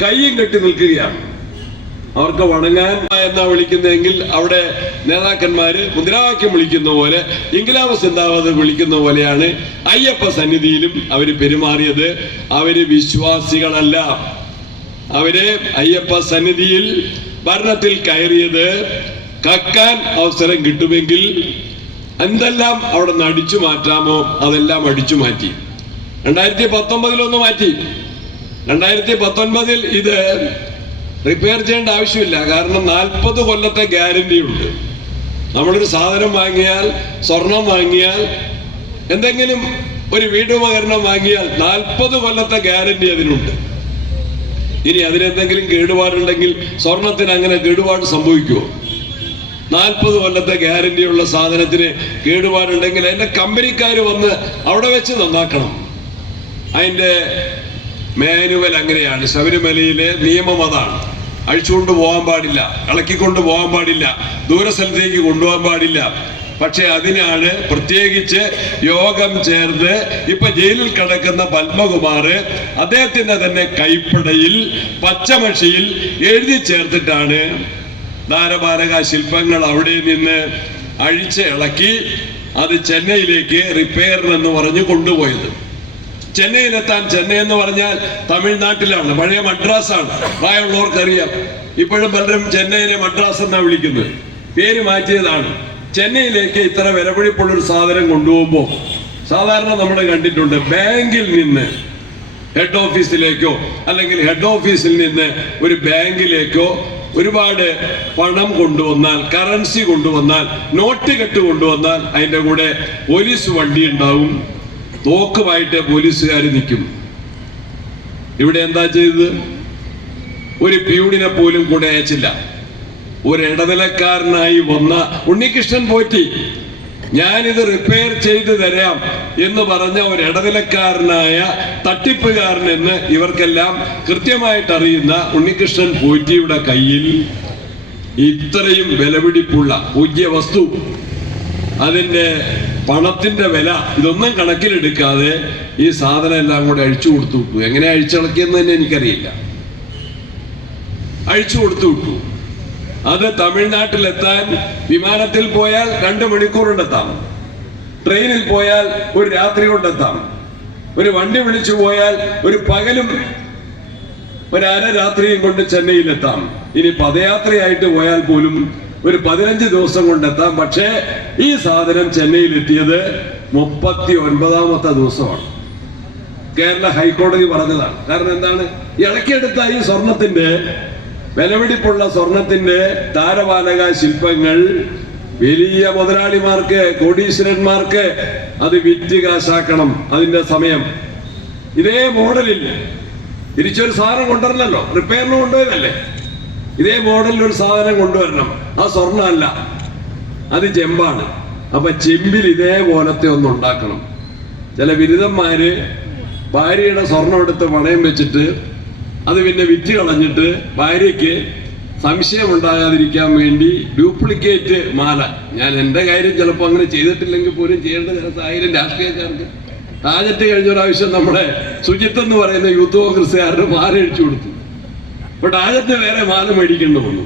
കയ്യും കെട്ടി നിൽക്കുകയാണ്. അവർക്ക് വണങ്ങാൻ എന്നാ വിളിക്കുന്നതെങ്കിൽ അവിടെ നേതാക്കന്മാര് മുദ്രാവാക്യം വിളിക്കുന്ന പോലെ, ഇൻക്ലാബ് സിന്ദാബാദ് വിളിക്കുന്ന പോലെയാണ് അയ്യപ്പ സന്നിധിയിലും അവര് പെരുമാറിയത്. അവര് വിശ്വാസികളല്ല. അവര് അയ്യപ്പ സന്നിധിയിൽ ഭരണത്തിൽ കയറിയത് കക്കാൻ അവസരം കിട്ടുമെങ്കിൽ എന്തെല്ലാം അവിടെ നിന്ന് അടിച്ചു മാറ്റാമോ അതെല്ലാം അടിച്ചു മാറ്റി. 2019 മാറ്റി. 2019 ഇത് റിപ്പയർ ചെയ്യേണ്ട ആവശ്യമില്ല. കാരണം 40 കൊല്ലത്തെ ഗ്യാരണ്ടി ഉണ്ട്. നമ്മളൊരു സാധനം വാങ്ങിയാൽ, സ്വർണം വാങ്ങിയാൽ, എന്തെങ്കിലും ഒരു വീട്ടുപകരണം വാങ്ങിയാൽ 40 കൊല്ലത്തെ ഗ്യാരണ്ടി അതിനുണ്ട്. ഇനി അതിനെന്തെങ്കിലും കേടുപാടുണ്ടെങ്കിൽ സ്വർണത്തിന് അങ്ങനെ കേടുപാട് സംഭവിക്കുമോ? 40 കൊല്ലത്തെ ഗ്യാരണ്ടിയുള്ള സാധനത്തിന് കേടുപാടുണ്ടെങ്കിൽ അതിന്റെ കമ്പനിക്കാർ വന്ന് അവിടെ വെച്ച് നന്നാക്കണം. അതിന്റെ മാനുവൽ അങ്ങനെയാണ്. ശബരിമലയിലെ നിയമം അതാണ്. അഴിച്ചുകൊണ്ട് പോകാൻ പാടില്ല, ഇളക്കിക്കൊണ്ട് പോകാൻ പാടില്ല, ദൂരസ്ഥലത്തേക്ക് കൊണ്ടുപോകാൻ പാടില്ല. പക്ഷെ അതിനാണ് പ്രത്യേകിച്ച് യോഗം ചേർന്ന് ഇപ്പൊ ജയിലിൽ കിടക്കുന്ന പത്മകുമാർ അദ്ദേഹത്തിന്റെ തന്നെ കൈപ്പടയിൽ പച്ചമഷിയിൽ എഴുതി ചേർത്തിട്ടാണ് ദ്വാരപാലക ശില്പങ്ങൾ അവിടെ നിന്ന് അഴിച്ച് ഇളക്കി അത് ചെന്നൈയിലേക്ക് റിപ്പയറിനെന്ന് പറഞ്ഞ് കൊണ്ടുപോയത്. ചെന്നൈയിലെത്താൻ, ചെന്നൈ എന്ന് പറഞ്ഞാൽ തമിഴ്നാട്ടിലാണ്, പഴയ മദ്രാസാണ്. പ്രായമുള്ളവർക്കറിയാം. ഇപ്പോഴും പലരും ചെന്നൈയിനെ മദ്രാസ് എന്നാണ് വിളിക്കുന്നത്. പേര് മാറ്റിയതാണ്. ചെന്നൈയിലേക്ക് ഇത്ര വിലപിടിപ്പുള്ളൊരു സാധനം കൊണ്ടുപോകുമ്പോൾ സാധാരണ നമ്മൾ കണ്ടിട്ടുണ്ട്, ബാങ്കിൽ നിന്ന് ഹെഡ് ഓഫീസിലേക്കോ അല്ലെങ്കിൽ ഹെഡ് ഓഫീസിൽ നിന്ന് ഒരു ബാങ്കിലേക്കോ ഒരുപാട് പണം കൊണ്ടുവന്നാൽ, കറൻസി കൊണ്ടുവന്നാൽ, നോട്ട് കെട്ട് കൊണ്ടുവന്നാൽ അതിൻ്റെ കൂടെ പോലീസ് വണ്ടി ഉണ്ടാവും, തോക്കുമായിട്ട് പോലീസുകാർ നിൽക്കും. ഇവിടെ എന്താ ചെയ്തത്? ഒരു പ്യൂണിനെ പോലും കൂടെ അയച്ചില്ല. ഒരു ഇടനിലക്കാരനായി വന്ന ഉണ്ണികൃഷ്ണൻ പോറ്റി, ഞാനിത് റിപ്പയർ ചെയ്തു തരാം എന്ന് പറഞ്ഞ ഒരു ഇടനിലക്കാരനായ തട്ടിപ്പുകാരനെന്ന് ഇവർക്കെല്ലാം കൃത്യമായിട്ട് അറിയുന്ന ഉണ്ണികൃഷ്ണൻ പോറ്റിയുടെ കയ്യിൽ ഇത്രയും വിലപിടിപ്പുള്ള പൂജ്യ വസ്തു, അതിന്റെ പണത്തിന്റെ വില ഇതൊന്നും കണക്കിലെടുക്കാതെ ഈ സാധനം എല്ലാം കൂടെ അഴിച്ചു കൊടുത്തു വിട്ടു. എങ്ങനെ അഴിച്ചിളക്കിയെന്ന് തന്നെ എനിക്കറിയില്ല. അഴിച്ചു കൊടുത്തു വിട്ടു. അത് തമിഴ്നാട്ടിലെത്താൻ വിമാനത്തിൽ പോയാൽ 2 മണിക്കൂർ കൊണ്ടെത്താം, ട്രെയിനിൽ പോയാൽ ഒരു രാത്രി കൊണ്ടെത്താം, ഒരു വണ്ടി വിളിച്ചു പോയാൽ ഒരു പകലും ഒരു അരരാത്രിയും കൊണ്ട് ചെന്നൈയിലെത്താം. ഇനി പദയാത്രയായിട്ട് പോയാൽ പോലും ഒരു 15 ദിവസം കൊണ്ടെത്താം. പക്ഷേ ഈ സാധനം ചെന്നൈയിലെത്തിയത് 39ാമത്തെ ദിവസമാണ്. കേരള ഹൈക്കോടതി പറഞ്ഞതാണ്. കാരണം എന്താണ്? ഇളക്കിയെടുത്ത ഈ സ്വർണത്തിന്റെ, വിലപിടിപ്പുള്ള സ്വർണത്തിന്റെ ദ്വാരപാലക ശില്പങ്ങൾ വലിയ മുതലാളിമാർക്ക്, കോടീശ്വരന്മാർക്ക് അത് വിറ്റ് കാശാക്കണം. അതിന്റെ സമയം ഇതേ മോഡലിൽ തിരിച്ചൊരു സാധനം കൊണ്ടുവരണല്ലോ, റിപ്പയറിന് കൊണ്ടുവരല്ലേ, ഇതേ മോഡലിൽ ഒരു സാധനം കൊണ്ടുവരണം. ആ സ്വർണ്ണമല്ല, അത് ചെമ്പാണ്. അപ്പൊ ചെമ്പിൽ ഇതേപോലത്തെ ഒന്ന് ഉണ്ടാക്കണം. ചില ബിരുദന്മാര് ഭാര്യയുടെ സ്വർണം എടുത്ത് പണയം വെച്ചിട്ട് അത് പിന്നെ വിറ്റ് കളഞ്ഞിട്ട് ഭാര്യയ്ക്ക് സംശയം ഉണ്ടാകാതിരിക്കാൻ വേണ്ടി ഡ്യൂപ്ലിക്കേറ്റ് മാല. ഞാൻ എൻ്റെ കാര്യം ചിലപ്പോൾ അങ്ങനെ ചെയ്തിട്ടില്ലെങ്കിൽ പോലും ചെയ്യേണ്ട ചില സാഹചര്യം രാഷ്ട്രീയക്കാർക്ക്. ടാജറ്റ് കഴിഞ്ഞ പ്രാവശ്യം നമ്മുടെ സുജിത്ത് എന്ന് പറയുന്ന യൂത്ത് കോൺഗ്രസ്സുകാരുടെ മാല അഴിച്ചു കൊടുത്തു. അപ്പൊ ടാജറ്റ് വേറെ മാല മേടിക്കേണ്ടി വന്നു.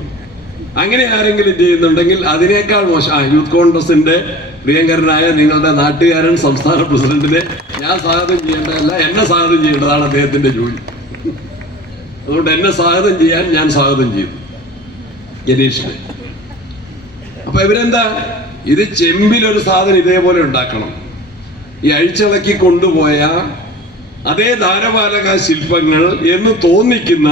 അങ്ങനെ ആരെങ്കിലും ചെയ്യുന്നുണ്ടെങ്കിൽ അതിനേക്കാൾ മോശം. യൂത്ത് കോൺഗ്രസിന്റെ പ്രിയങ്കരനായ നിങ്ങളുടെ നാട്ടുകാരൻ സംസ്ഥാന പ്രസിഡന്റിനെ ഞാൻ സ്വാഗതം ചെയ്യേണ്ടതല്ല, എന്നെ സ്വാഗതം ചെയ്യേണ്ടതാണ് അദ്ദേഹത്തിന്റെ ജോലി. അതുകൊണ്ട് എന്നെ സ്വാഗതം ചെയ്യാൻ ഞാൻ സ്വാഗതം ചെയ്തു ജനീഷിനെ. അപ്പൊ ഇവരെന്താ, ഇത് ചെമ്പിലൊരു സാധനം ഇതേപോലെ ഉണ്ടാക്കണം. ഈ അഴിച്ചിളക്കി കൊണ്ടുപോയ അതേ ദ്വാരപാലക ശില്പങ്ങൾ എന്ന് തോന്നിക്കുന്ന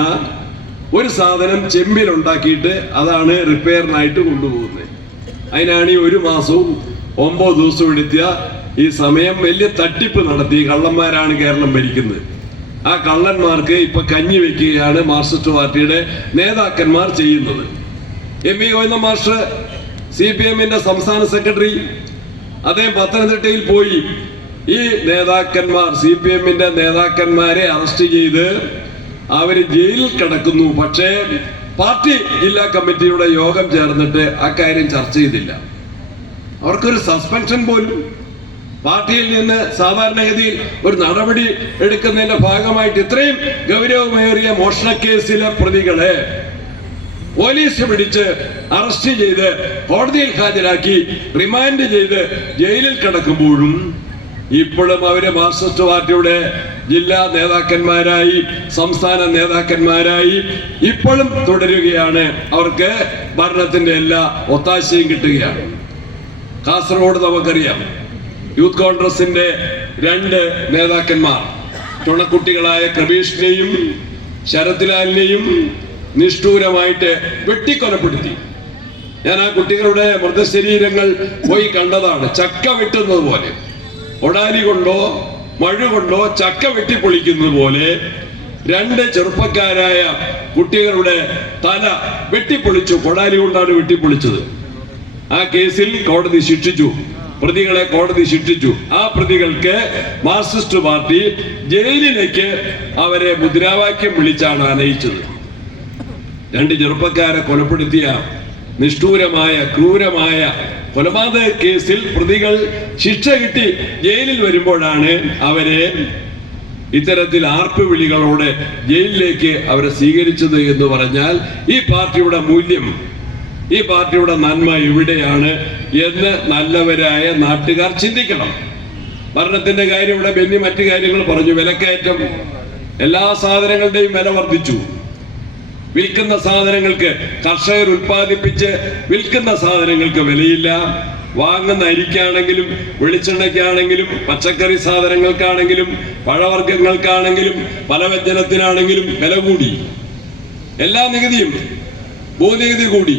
ഒരു സാധനം ചെമ്പിലുണ്ടാക്കിയിട്ട് അതാണ് റിപ്പയറിനായിട്ട് കൊണ്ടുപോകുന്നത്. അതിനാണ് ഈ 1 മാസവും 9 ദിവസവും എടുത്തിയ ഈ സമയം വലിയ തട്ടിപ്പ് നടത്തി കള്ളന്മാരാണ് കേരളം ഭരിക്കുന്നത്. ആ കള്ളന്മാർക്ക് ഇപ്പൊ കഞ്ഞി വെക്കുകയാണ് മാർക്സിസ്റ്റ് പാർട്ടിയുടെ നേതാക്കന്മാർ ചെയ്യുന്നത്. എം.വി. ഗോവിന്ദൻ മാസ്റ്റർ CPM-ന്റെ സംസ്ഥാന സെക്രട്ടറി, അദ്ദേഹം പത്തനംതിട്ടയിൽ പോയി ഈ നേതാക്കന്മാർ, CPM-ന്റെ നേതാക്കന്മാരെ അറസ്റ്റ് ചെയ്ത് അവര് ജയിലിൽ കിടക്കുന്നു. പക്ഷേ പാർട്ടി ജില്ലാ കമ്മിറ്റിയുടെ യോഗം ചേർന്നിട്ട് അക്കാര്യം ചർച്ച ചെയ്തില്ല. അവർക്കൊരു സസ്പെൻഷൻ പോലും പാർട്ടിയിൽ നിന്ന് സാധാരണഗതിയിൽ ഒരു നടപടി എടുക്കുന്നതിന്റെ ഭാഗമായിട്ട് ഇത്രയും ഗൗരവമേറിയ മോഷണക്കേസിലെ പ്രതികളെ പോലീസ് പിടിച്ച് അറസ്റ്റ് ചെയ്ത് കോടതിയിൽ ഹാജരാക്കി റിമാൻഡ് ചെയ്ത് ജയിലിൽ കിടക്കുമ്പോഴും ഇപ്പോഴും അവര് മാർക്സിസ്റ്റ് പാർട്ടിയുടെ ജില്ലാ നേതാക്കന്മാരായി, സംസ്ഥാന നേതാക്കന്മാരായി ഇപ്പോഴും തുടരുകയാണ്. അവർക്ക് ഭരണത്തിന്റെ എല്ലാ ഒത്താശയും കിട്ടുകയാണ്. കാസർഗോഡ് നമുക്കറിയാം, യൂത്ത് കോൺഗ്രസിന്റെ 2 നേതാക്കന്മാർ ചുണക്കുട്ടികളായ കബീഷിനെയും ശരത്ലാലിനെയും നിഷ്ഠൂരമായിട്ട് വെട്ടിക്കൊലപ്പെടുത്തി. ഞാൻ ആ കുട്ടികളുടെ മൃതശരീരങ്ങൾ പോയി കണ്ടതാണ്. ചക്ക വെട്ടുന്നത് പോലെ, ഒടാലി കൊണ്ടോ മഴ കൊണ്ടോ ചക്ക വെട്ടിപ്പൊളിക്കുന്നത് പോലെ രണ്ട് ചെറുപ്പക്കാരായ കുട്ടികളുടെ തല വെട്ടിപ്പൊളിച്ചു. കൊടാലി കൊണ്ടാണ് വെട്ടിപ്പൊളിച്ചത്. ആ കേസിൽ കോടതി ശിക്ഷിച്ചു, പ്രതികളെ കോടതി ശിക്ഷിച്ചു. ആ പ്രതികൾക്ക് മാർക്സിസ്റ്റ് പാർട്ടി ജയിലിലേക്ക് അവരെ മുദ്രാവാക്യം വിളിച്ചാണ് ആനയിച്ചത്. രണ്ട് ചെറുപ്പക്കാരെ കൊലപ്പെടുത്തിയ നിഷ്ഠൂരമായ ക്രൂരമായ കൊലപാതക കേസിൽ പ്രതികൾ ശിക്ഷ കിട്ടി ജയിലിൽ വരുമ്പോഴാണ് അവരെ ഇത്തരത്തിൽ ആർപ്പുവിളികളോടെ ജയിലിലേക്ക് അവരെ സ്വീകരിച്ചത് എന്ന് പറഞ്ഞാൽ ഈ പാർട്ടിയുടെ മൂല്യം, ഈ പാർട്ടിയുടെ നന്മ എവിടെയാണ് എന്ന് നല്ലവരായ നാട്ടുകാർ ചിന്തിക്കണം. ഭരണത്തിന്റെ കാര്യം ഇവിടെ ബെന്നി മറ്റു കാര്യങ്ങൾ പറഞ്ഞു. വിലക്കയറ്റം, എല്ലാ സാധനങ്ങളുടെയും വില വർദ്ധിച്ചു. വിൽക്കുന്ന സാധനങ്ങൾക്ക്, കർഷകർ ഉൽപ്പാദിപ്പിച്ച് വിൽക്കുന്ന സാധനങ്ങൾക്ക് വിലയില്ല. വാങ്ങുന്ന അരിക്കാണെങ്കിലും വെളിച്ചെണ്ണയ്ക്കാണെങ്കിലും പച്ചക്കറി സാധനങ്ങൾക്കാണെങ്കിലും പഴവർഗ്ഗങ്ങൾക്കാണെങ്കിലും പലവ്യഞ്ജനത്തിനാണെങ്കിലും വില കൂടി. എല്ലാ നികുതിയും, ഭൂനികുതി കൂടി,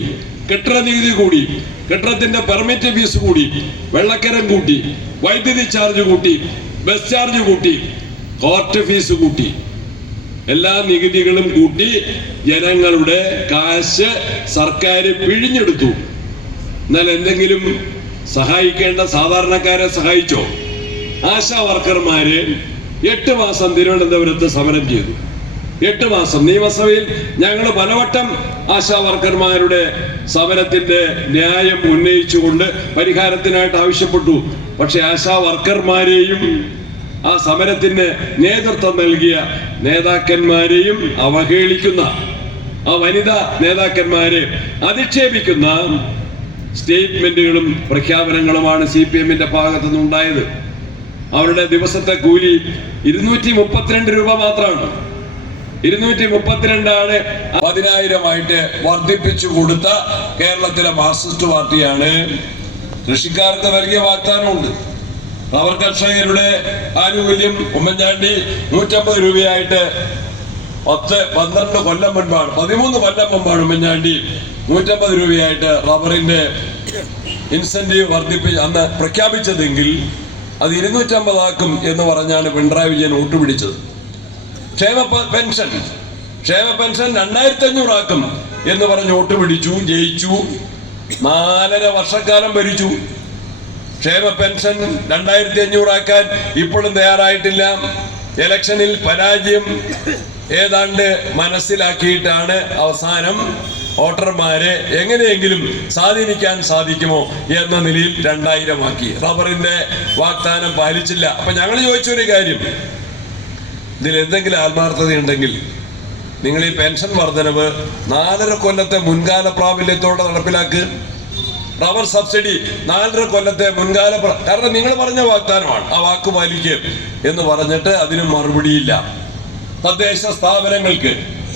കെട്ടിട നികുതി കൂടി, കെട്ടിടത്തിന്റെ പെർമിറ്റ് ഫീസ് കൂടി, വെള്ളക്കരം കൂട്ടി, വൈദ്യുതി ചാർജ് കൂട്ടി, ബസ് ചാർജ് കൂട്ടി, കോർട്ട് ഫീസ് കൂട്ടി. എല്ലാ നികുതികളും കൂട്ടി ജനങ്ങളുടെ കാശ് സർക്കാർ പിഴിഞ്ഞെടുത്തു. എന്നാൽ എന്തെങ്കിലും സഹായിക്കേണ്ട സാധാരണക്കാരെ സഹായിച്ചോ? ആശാ വർക്കർമാര് 8 മാസം തിരുവനന്തപുരത്ത് സമരം ചെയ്തു. 8 മാസം നിയമസഭയിൽ ഞങ്ങൾ പലവട്ടം ആശാ വർക്കർമാരുടെ സമരത്തിന്റെ ന്യായം ഉന്നയിച്ചുകൊണ്ട് പരിഹാരത്തിനായിട്ട് ആവശ്യപ്പെട്ടു. പക്ഷെ ആശാ വർക്കർമാരെയും ആ സമരത്തിന് നേതൃത്വം നൽകിയ നേതാക്കന്മാരെയും അവഹേളിക്കുന്ന, ആ വനിതാ നേതാക്കന്മാരെ അധിക്ഷേപിക്കുന്ന സ്റ്റേറ്റ്മെന്റുകളും പ്രഖ്യാപനങ്ങളുമാണ് CPM-ന്റെ ഭാഗത്തു നിന്നുണ്ടായത്. അവരുടെ ദിവസത്തെ കൂലി 232 രൂപ മാത്രമാണ്. 232 10,000 വർദ്ധിപ്പിച്ചു കൊടുത്ത കേരളത്തിലെ മാർക്സിസ്റ്റ് പാർട്ടിയാണ്. കൃഷിക്കാർക്ക് നൽകിയ വാഗ്ദാനമുണ്ട്. റബ്ബർ കർഷകരുടെ ആനുകൂല്യം ഉമ്മൻചാണ്ടി 150 രൂപയായിട്ട് 12 കൊല്ലം മുൻപാണ്, 13 കൊല്ലം മുമ്പാണ് ഉമ്മൻചാണ്ടി 150 രൂപയായിട്ട് റബ്ബറിന്റെ ഇൻസെന്റീവ് വർദ്ധിപ്പിച്ച് പ്രഖ്യാപിച്ചതെങ്കിൽ അത് 250 ആക്കും എന്ന് പറഞ്ഞാണ് പിണറായി വിജയൻ വോട്ടുപിടിച്ചത്. ക്ഷേമ പെൻഷൻ 2500 ആക്കും എന്ന് പറഞ്ഞ് വോട്ടുപിടിച്ചു, ജയിച്ചു. 4.5 വർഷക്കാലം ഭരിച്ചു. ക്ഷേമ പെൻഷൻ 2500 ആക്കാൻ ഇപ്പോഴും തയ്യാറായിട്ടില്ല. ഇലക്ഷനിൽ പരാജയം ഏതാണ്ട് മനസ്സിലാക്കിയിട്ടാണ് അവസാനം വോട്ടർമാരെ എങ്ങനെയെങ്കിലും സ്വാധീനിക്കാൻ സാധിക്കുമോ എന്ന നിലയിൽ 2000 ആക്കി. റബ്ബറിന്റെ വാഗ്ദാനം പാലിച്ചില്ല. അപ്പൊ ഞങ്ങൾ ചോദിച്ചൊരു കാര്യം, ഇതിൽ എന്തെങ്കിലും ആത്മാർത്ഥത ഉണ്ടെങ്കിൽ നിങ്ങൾ ഈ പെൻഷൻ വർധനവ് 4.5 കൊല്ലത്തെ മുൻകാല പ്രാബല്യത്തോടെ നടപ്പിലാക്ക്. റബ്ബർ സബ്സിഡി 4.5 കൊല്ലത്തെ മുൻകാല, കാരണം നിങ്ങൾ പറഞ്ഞ വാഗ്ദാനമാണ്, ആ വാക്ക് പാലിക്കുക എന്ന് പറഞ്ഞിട്ട് അതിന് മറുപടിയില്ല. തദ്ദേശ സ്ഥാപനങ്ങൾക്ക്,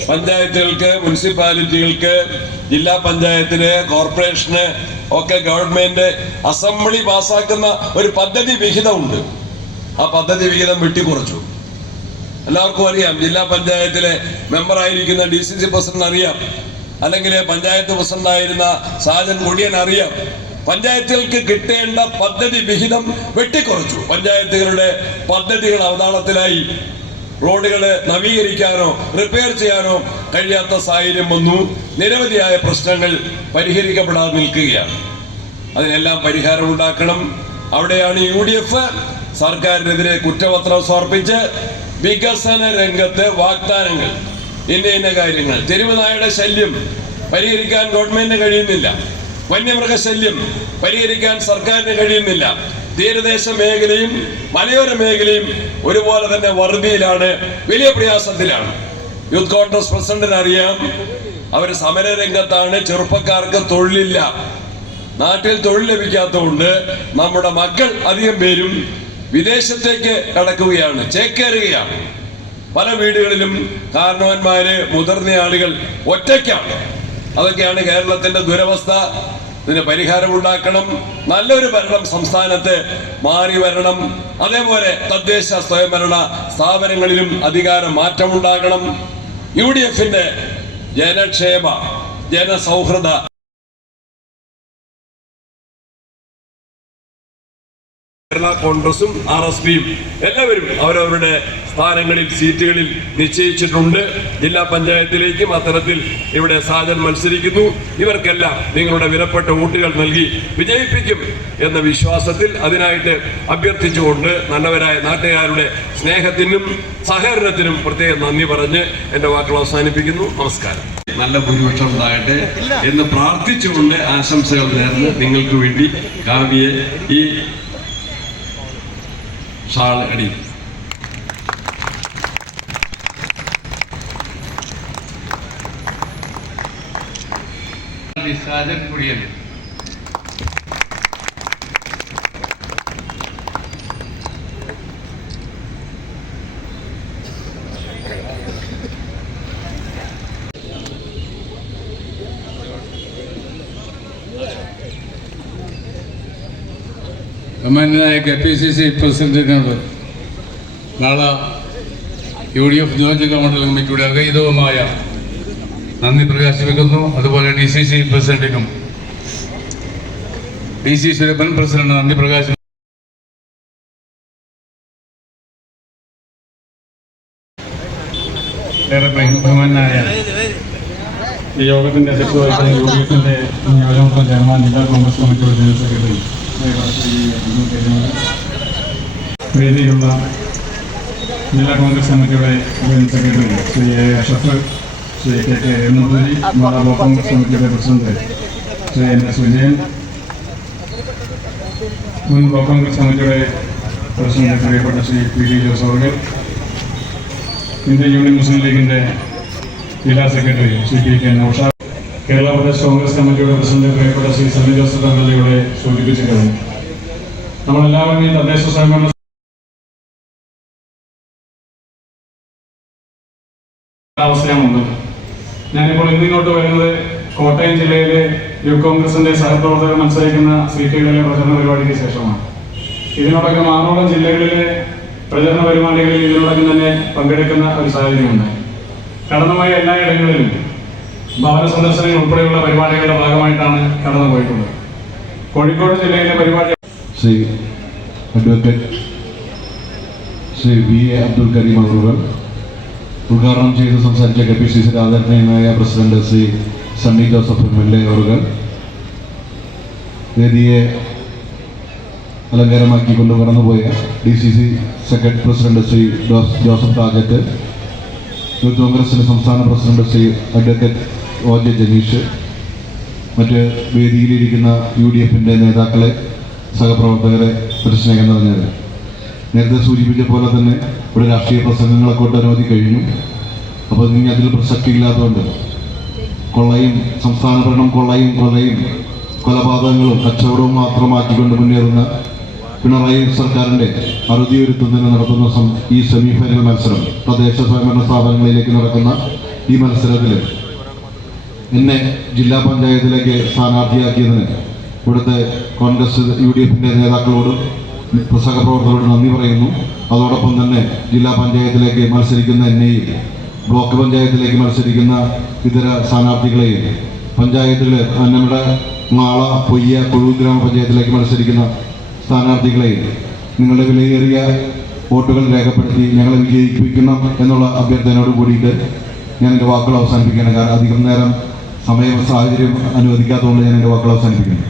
പഞ്ചായത്തുകൾക്ക്, മുനിസിപ്പാലിറ്റികൾക്ക്, ജില്ലാ പഞ്ചായത്തിന്, കോർപ്പറേഷന് ഒക്കെ ഗവൺമെന്റ് അസംബ്ലി പാസ്സാക്കുന്ന ഒരു പദ്ധതി വിഹിതമുണ്ട്. ആ പദ്ധതി വിഹിതം വെട്ടിക്കുറച്ചു. എല്ലാവർക്കും അറിയാം. ജില്ലാ പഞ്ചായത്തിലെ മെമ്പറായിരിക്കുന്ന DCC പ്രസിഡന്റ് അറിയാം, അല്ലെങ്കിൽ പഞ്ചായത്ത് പ്രസിഡന്റായിരുന്ന സാജൻ കൊടിയൻ അറിയാം. പഞ്ചായത്തുകൾക്ക് കിട്ടേണ്ട പദ്ധതി വിഹിതം വെട്ടിക്കുറച്ചു. പഞ്ചായത്തുകളുടെ പദ്ധതികൾ അവതാളത്തിലായി. റോഡുകള് നവീകരിക്കാനോ റിപ്പയർ ചെയ്യാനോ കഴിയാത്ത സാഹചര്യം വന്നു. നിരവധിയായ പ്രശ്നങ്ങൾ പരിഹരിക്കപ്പെടാതെ നിൽക്കുകയാണ്. അതിനെല്ലാം പരിഹാരം ഉണ്ടാക്കണം. അവിടെയാണ് UDF സർക്കാരിനെതിരെ കുറ്റപത്രം സമർപ്പിച്ച് വികസന രംഗത്ത് വാഗ്ദാനങ്ങൾ, ഇന്ന കാര്യങ്ങൾ, തെരുവ് നായയുടെ ശല്യം പരിഹരിക്കാൻ ഗവൺമെന്റിന് കഴിയുന്നില്ല, വന്യമൃഗശല്യം പരിഹരിക്കാൻ സർക്കാരിന് കഴിയുന്നില്ല, തീരദേശ മേഖലയും മലയോര മേഖലയും ഒരുപോലെ തന്നെ വറുതിയിലാണ്, വലിയ പ്രയാസത്തിലാണ്. യൂത്ത് കോൺഗ്രസ് പ്രസിഡന്റിന് അറിയാം, അവർ സമരരംഗത്താണ്. ചെറുപ്പക്കാർക്ക് തൊഴിലില്ല, നാട്ടിൽ തൊഴിൽ ലഭിക്കാത്തതുകൊണ്ട് നമ്മുടെ മക്കൾ അധികം പേരും വിദേശത്തേക്ക് കടക്കുകയാണ്, ചേക്കേറുകയാണ്. പല വീടുകളിലും കാരണവന്മാര്, മുതിർന്ന ആളുകൾ ഒറ്റയ്ക്കാണ്. അതൊക്കെയാണ് കേരളത്തിന്റെ ദുരവസ്ഥ. ഇതിന് പരിഹാരമുണ്ടാക്കണം. നല്ലൊരു ഭരണം സംസ്ഥാനത്ത് മാറി വരണം. അതേപോലെ തദ്ദേശ സ്വയംഭരണ സ്ഥാപനങ്ങളിലും അധികാര മാറ്റമുണ്ടാകണം. UDF-ന്റെ ജനക്ഷേമ, ജനസൗഹൃദ കേരള കോൺഗ്രസും RSPയും എല്ലാവരും അവരവരുടെ സ്ഥാനങ്ങളിൽ സീറ്റുകളിൽ നിശ്ചയിച്ചിട്ടുണ്ട്. ജില്ലാ പഞ്ചായത്തിലേക്കും അത്തരത്തിൽ ഇവിടെ സാജൻ മത്സരിക്കുന്നു. ഇവർക്കെല്ലാം നിങ്ങളുടെ വിലപ്പെട്ട വോട്ടുകൾ നൽകി വിജയിപ്പിക്കും എന്ന വിശ്വാസത്തിൽ അതിനായിട്ട് അഭ്യർത്ഥിച്ചുകൊണ്ട് നല്ലവരായ നാട്ടുകാരുടെ സ്നേഹത്തിനും സഹകരണത്തിനും പ്രത്യേകം നന്ദി പറഞ്ഞ് എൻ്റെ വാക്കുകൾ അവസാനിപ്പിക്കുന്നു. നമസ്കാരം. നല്ല ഭൂരിപക്ഷം ഉണ്ടാകട്ടെ എന്ന് പ്രാർത്ഥിച്ചുകൊണ്ട് ആശംസകൾ നേർന്ന് നിങ്ങൾക്ക് വേണ്ടി കാവ്യെ ഈ ഷാൾ അണിയിക്കും. സാജൻ കുടിയൻ. ബഹുമാന്യനായ KPCC പ്രസിഡന്റിനോട് നാളെ UDF നിയോജക മണ്ഡലം കമ്മിറ്റിയുടെ അകൈതവുമായ നന്ദി പ്രകാശിപ്പിക്കുന്നു. അതുപോലെ DCC പ്രസിഡന്റിനും DCCയുടെ മുൻ പ്രസിഡന്റ് നന്ദി പ്രകാശിപ്പിക്കുന്നു. ഏറെ ബഹുമാനായ ഈ യോഗത്തിന്റെ അധ്യക്ഷത UDFന്റെ നിയോജക ചെയർമാൻ ജില്ലാ കോൺഗ്രസ് കമ്മിറ്റിയുടെ ജനറൽ സെക്രട്ടറി വേദിയിലുള്ള ജില്ലാ കോൺഗ്രസ് കമ്മിറ്റിയുടെ general secretary Shri Ashaf, Shri KK എഴുന്നൂറ്റി, ജില്ലാ ബ്ലോക്ക് കോൺഗ്രസ് കമ്മിറ്റിയുടെ പ്രസിഡന്റ് ശ്രീ NS വിജയൻ, മുൻ ബ്ലോക്ക് കോൺഗ്രസ് കമ്മിറ്റിയുടെ പ്രസിഡന്റ് പ്രിയപ്പെട്ട ശ്രീ PD ജോസ് അവർ, ഇന്ത്യൻ യൂണിയൻ മുസ്ലിം ലീഗിന്റെ ജില്ലാ സെക്രട്ടറി ശ്രീ PK നൗഷാദ്, കേരള പ്രദേശ് കോൺഗ്രസ് കമ്മിറ്റിയുടെ പ്രസിഡന്റ് പ്രിയപ്പെട്ട ശ്രീ സണ്ണി ജോസഫ് MLA സൂചിപ്പിച്ചു കഴിഞ്ഞു. നമ്മളെല്ലാവരും ഈ തദ്ദേശ സ്വയംഭരണ അവസ്ഥയാണുണ്ട്. ഞാനിപ്പോൾ ഇന്നിങ്ങോട്ട് വരുന്നത് കോട്ടയം ജില്ലയിലെ യൂത്ത് കോൺഗ്രസിന്റെ സഹപ്രവർത്തകർ മത്സരിക്കുന്ന സീറ്റുകളിലെ പ്രചരണ പരിപാടിക്ക് ശേഷമാണ്. ഇതിനോടൊപ്പം 6 ജില്ലകളിലെ പ്രചരണ പരിപാടികളിൽ ഇതിനോടൊപ്പം തന്നെ പങ്കെടുക്കുന്ന ഒരു സാഹചര്യമുണ്ട്. കടന്നുപോയ എല്ലായിടങ്ങളിലും ഭവന സന്ദർശനങ്ങൾ ഉൾപ്പെടെയുള്ള പരിപാടികളുടെ ഭാഗമായിട്ടാണ് കടന്നുപോയിട്ടുള്ളത്. കോഴിക്കോട് ജില്ലയിലെ പരിപാടി ശ്രീ അഡ്വക്കേറ്റ് ശ്രീ VA അബ്ദുൽ കരീം അവറുകൾ ഉദ്ഘാടനം ചെയ്ത് സംസാരിച്ച KPCC ആദരണീയനായ പ്രസിഡന്റ് ശ്രീ സണ്ണി ജോസഫ് MLA അവറുകൾ, വേദിയെ അലങ്കാരമാക്കിക്കൊണ്ട് കടന്നുപോയ DCC secretary president Shri Joseph Tajet, youth കോൺഗ്രസിന്റെ സംസ്ഥാന president Shri advocate OJ Janeesh, മറ്റ് വേദിയിലിരിക്കുന്ന UDFന്റെ നേതാക്കളെ, സഹപ്രവർത്തകരെ, ഒരു സ്നേഹം നിറഞ്ഞത്. നേരത്തെ സൂചിപ്പിച്ച പോലെ തന്നെ ഇവിടെ രാഷ്ട്രീയ പ്രസംഗങ്ങളൊക്കെ ഒട്ടനവധി കഴിഞ്ഞു. അപ്പോൾ ഇനി അതിൽ പ്രസക്തിയില്ലാത്തതുകൊണ്ട് കൊള്ളയും സംസ്ഥാന ഭരണം കൊള്ളയും കൊലപാതകങ്ങളും കച്ചവടവും മാത്രമാക്കിക്കൊണ്ട് മുന്നേറുന്ന പിണറായി സർക്കാരിൻ്റെ അറുതിയൊരുത്തുന്നതിന് നടത്തുന്ന ഈ സെമി ഫൈനൽ മത്സരം, തദ്ദേശ സ്വയംഭരണ സ്ഥാപനങ്ങളിലേക്ക് നടക്കുന്ന ഈ മത്സരത്തിൽ എന്നെ ജില്ലാ പഞ്ചായത്തിലേക്ക് സ്ഥാനാർത്ഥിയാക്കിയതിന് ഇവിടുത്തെ കോൺഗ്രസ് UDFന്റെ നേതാക്കളോടും സഹപ്രവർത്തകരോട് നന്ദി പറയുന്നു. അതോടൊപ്പം തന്നെ ജില്ലാ പഞ്ചായത്തിലേക്ക് മത്സരിക്കുന്ന എന്നെയും ബ്ലോക്ക് പഞ്ചായത്തിലേക്ക് മത്സരിക്കുന്ന ഇതര സ്ഥാനാർത്ഥികളെയും പഞ്ചായത്തിൽ നമ്മുടെ മാള, പൊയ്യ, കൊഴൂർ ഗ്രാമപഞ്ചായത്തിലേക്ക് മത്സരിക്കുന്ന സ്ഥാനാർത്ഥികളെയും നിങ്ങളുടെ വിലയേറിയ വോട്ടുകൾ രേഖപ്പെടുത്തി ഞങ്ങളെ വിജയിപ്പിക്കണം എന്നുള്ള അഭ്യർത്ഥനയോട് കൂടിയിട്ട് ഞാൻ എൻ്റെ വാക്കുകൾ അവസാനിപ്പിക്കുകയാണ്. കാരണം അധികം നേരം സമയ സാഹചര്യം അനുവദിക്കാത്തതുകൊണ്ട് ഞാൻ എൻ്റെ വാക്കുകൾ അവസാനിപ്പിക്കുന്നു.